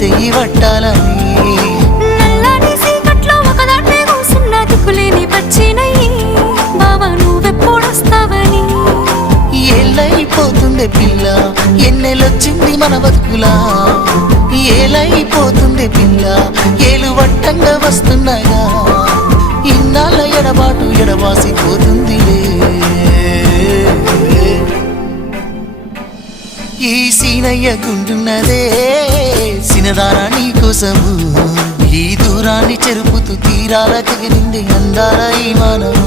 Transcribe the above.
సెయ్యి పట్టాలని నల్లని సీకట్లో ఒకదాన్నే కూసున్న దిక్కులేని పచ్చినయ్యి బావా నువ్వెప్పుడొస్తావని ఏళ్ళైపోతుండే పిల్ల ఎన్నెలొచ్చింది మన బతుకులా ఏలైపోతుండే పిల్ల ఏలు వట్టంగా వస్తున్నాగా ఇన్నాళ్ళ ఎడబాటు ఎడవాసిపోతుందిలే ఈ సీనయ్యకుంటున్నదే సినదారా నీ కోసము ఈ దూరాన్ని చెరుపుతూ తీరాల తెగిరింది అందాల ఈ మానము